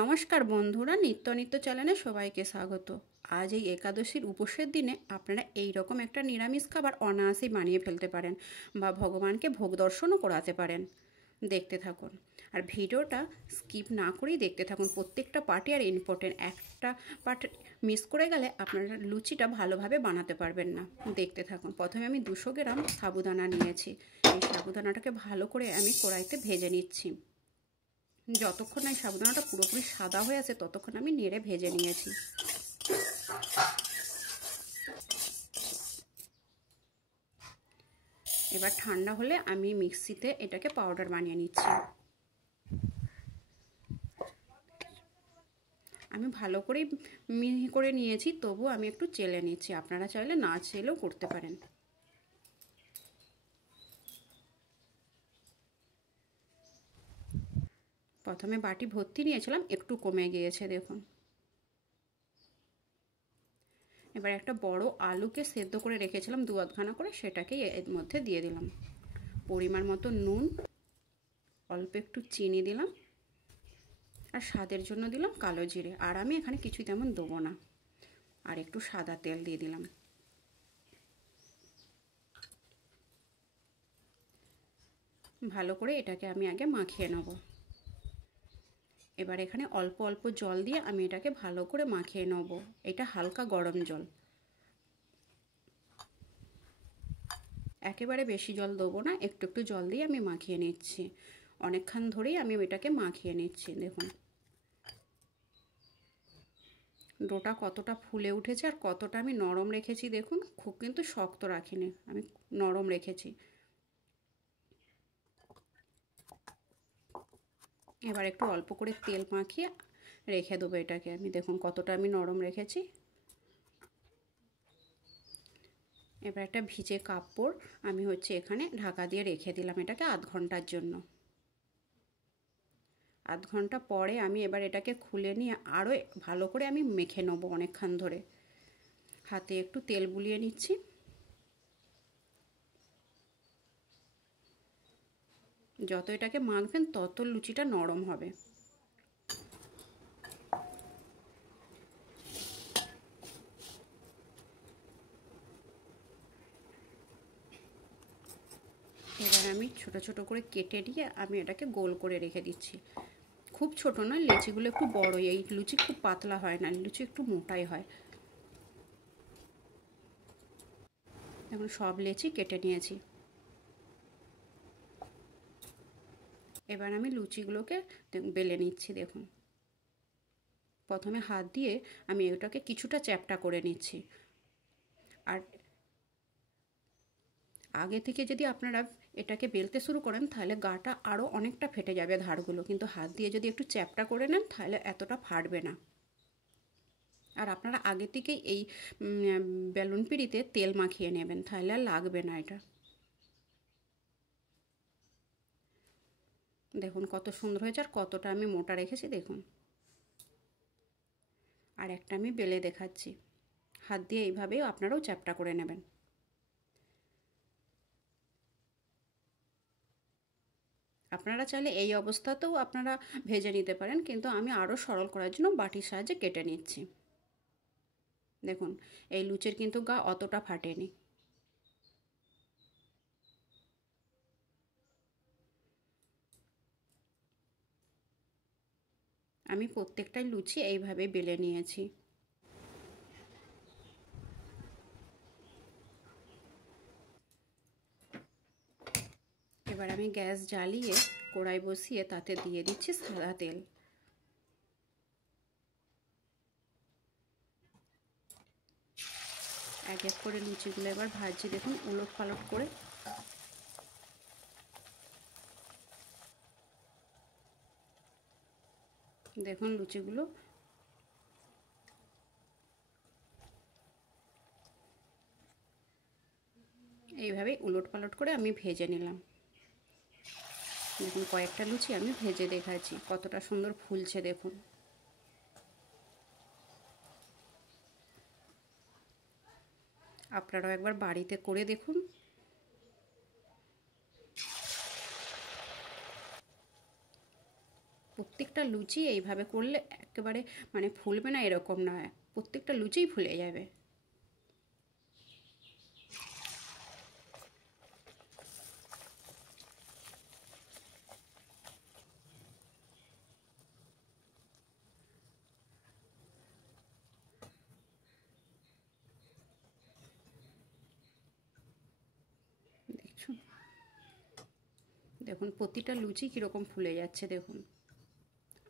নমস্কার বন্ধুরা, নিত্য নিত্য চ্যানেলে সবাইকে স্বাগত। আজ এই একাদশীর উপোসের দিনে আপনারা এই রকম একটা নিরামিষ খাবার অনায়াসেই বানিয়ে ফেলতে পারেন বা ভগবানকে ভোগ দর্শনও করাতে পারেন। দেখতে থাকুন আর ভিডিওটা স্কিপ না করেই দেখতে থাকুন। প্রত্যেকটা পার্টই আর ইম্পর্টেন্ট, একটা পার্ট মিস করে গেলে আপনারা লুচিটা ভালোভাবে বানাতে পারবেন না। দেখতে থাকুন। প্রথমে আমি 200 গ্রাম সাবুদানা নিয়েছি। এই সাবুদানাটাকে ভালো করে আমি কড়াইতে ভেজে নিচ্ছি। যতক্ষণ না এই সাবুদানাটা পুরোপুরি সাদা হয়ে আছে ততক্ষণ আমি নেড়ে ভেজে নিয়েছি। এবার ঠান্ডা হলে আমি মিক্সিতে এটাকে পাউডার বানিয়ে নিচ্ছি। আমি ভালো করেই মিহি করে নিয়েছি, তবু আমি একটু চেলে নিচ্ছি। আপনারা চাইলে না চেলেও করতে পারেন। প্রথমে বাটি ভর্তি নিয়েছিলাম, একটু কমে গিয়েছে দেখুন। এবার একটা বড় আলুকে সেদ্ধ করে রেখেছিলাম 2-8 করে, সেটাকে এর মধ্যে দিয়ে দিলাম। পরিমাণ মতো নুন, অল্প একটু চিনি দিলাম, আর স্বাদের জন্য দিলাম কালো জিরে। আর আমি এখানে কিছুই তেমন দেবো না। আর একটু সাদা তেল দিয়ে দিলাম। ভালো করে এটাকে আমি আগে মাখিয়ে নেব। এবার এখানে অল্প অল্প জল দিয়ে আমি এটাকে ভালো করে মাখিয়ে নেব। এটা হালকা গরম জল, একেবারে বেশি জল দেবো না, একটু একটু জল দিয়ে আমি মাখিয়ে নিচ্ছি। অনেকক্ষণ ধরেই আমি এটাকে মাখিয়ে নিচ্ছি। দেখুন ডোটা কতটা ফুলে উঠেছে আর কতটা আমি নরম রেখেছি। দেখুন খুব কিন্তু শক্ত রাখিনি, আমি নরম রেখেছি। এবার একটু অল্প করে তেল মাখিয়ে রেখে দেবো এটাকে আমি। দেখুন কতটা আমি নরম রেখেছি। এবার একটা ভিজে কাপড় আমি এখানে ঢাকা দিয়ে রেখে দিলাম এটাকে আধ ঘন্টার জন্য। আধ ঘন্টা পরে আমি এবার এটাকে খুলে নিয়ে আরও ভালো করে আমি মেখে নেবো অনেকক্ষণ ধরে। হাতে একটু তেল বুলিয়ে নিচ্ছি। যত এটাকে মাখবেন তত লুচিটা নরম হবে। এবার আমি ছোট ছোট করে কেটে নিয়ে আমি এটাকে গোল করে রেখে দিচ্ছি। খুব ছোট না, লেচিগুলো একটু বড়ই। এই লুচি খুব পাতলা হয় না, লুচি একটু মোটাই হয়। এখন সব লেচি কেটে নিয়েছি। এবার আমি লুচিগুলোকে বেলে নিচ্ছি। দেখুন প্রথমে হাত দিয়ে আমি এটাকে কিছুটা চ্যাপ্টা করে নিচ্ছি। আর আগে থেকে যদি আপনারা এটাকে বেলতে শুরু করেন তাহলে গাটা আরও অনেকটা ফেটে যাবে ধারগুলো, কিন্তু হাত দিয়ে যদি একটু চ্যাপ্টা করে নেন তাহলে এতটা ফাটবে না। আর আপনারা আগে থেকেই এই বেলুন পিঁড়িতে তেল মাখিয়ে নেবেন, তাহলে আর লাগবে না এটা। দেখুন কত সুন্দর হয়েছে আর কতটা আমি মোটা রেখেছি দেখুন। আর একটা আমি বেলে দেখাচ্ছি। হাত দিয়ে এইভাবেই আপনারাও চ্যাপ্টা করে নেবেন। আপনারা চাইলে এই অবস্থাতেও আপনারা ভেজে নিতে পারেন, কিন্তু আমি আরও সরল করার জন্য বাটির সাহায্যে কেটে নিচ্ছি। দেখুন এই লুচির কিন্তু গা অতটা ফাটেনি। আমি প্রত্যেকটাই লুচি এইভাবে বেলে নিয়েছি। এবার আমি গ্যাস জ্বালিয়ে কড়াই বসিয়ে তাতে দিয়ে দিচ্ছি সাদা তেল। এক এক করে লুচিগুলো এবার ভাজছি। দেখুন উলট পালট করে। দেখুন লুচিগুলো এইভাবে উলট পালট করে আমি ভেজে নিলাম। দেখুন কয়েকটা লুচি আমি ভেজে দেখাচ্ছি কতটা সুন্দর ফুলছে। দেখুন আপনারাও একবার বাড়িতে করে দেখুন। প্রত্যেকটা লুচি এইভাবে করলে একেবারে মানে ফুলবে না এরকম নয়, প্রত্যেকটা লুচিই ফুলে যাবে। দেখছো, দেখুন প্রতিটা লুচি কীরকম ফুলে যাচ্ছে দেখুন।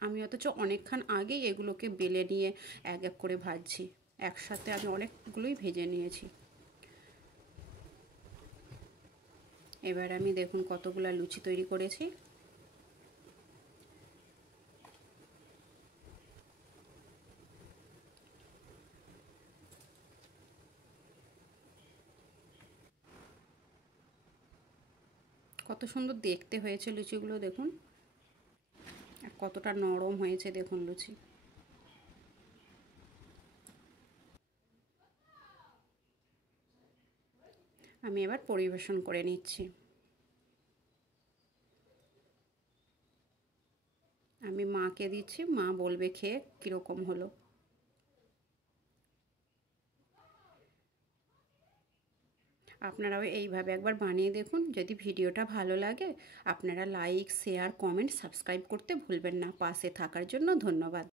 আমি অথচ অনেকক্ষণ আগেই এগুলোকে বেলে নিয়ে এক এক করে ভাজছি, একসাথে আমি অনেকগুলোই ভেজে নিয়েছি। এবার আমি দেখুন কতগুলো লুচি তৈরি করেছি। কত সুন্দর দেখতে হয়েছে লুচিগুলো দেখুন, আর কতটা নরম হয়েছে দেখুন লুচি। আমি এবার পরিবেশন করে নিচ্ছি। আমি মাকে দিচ্ছি, মা বলবে খেয়ে কীরকম হলো। আপনারাও এইভাবে একবার বানিয়ে দেখুন। যদি ভিডিওটা ভালো লাগে আপনারা লাইক, শেয়ার, কমেন্ট, সাবস্ক্রাইব করতে ভুলবেন না। পাশে থাকার জন্য ধন্যবাদ।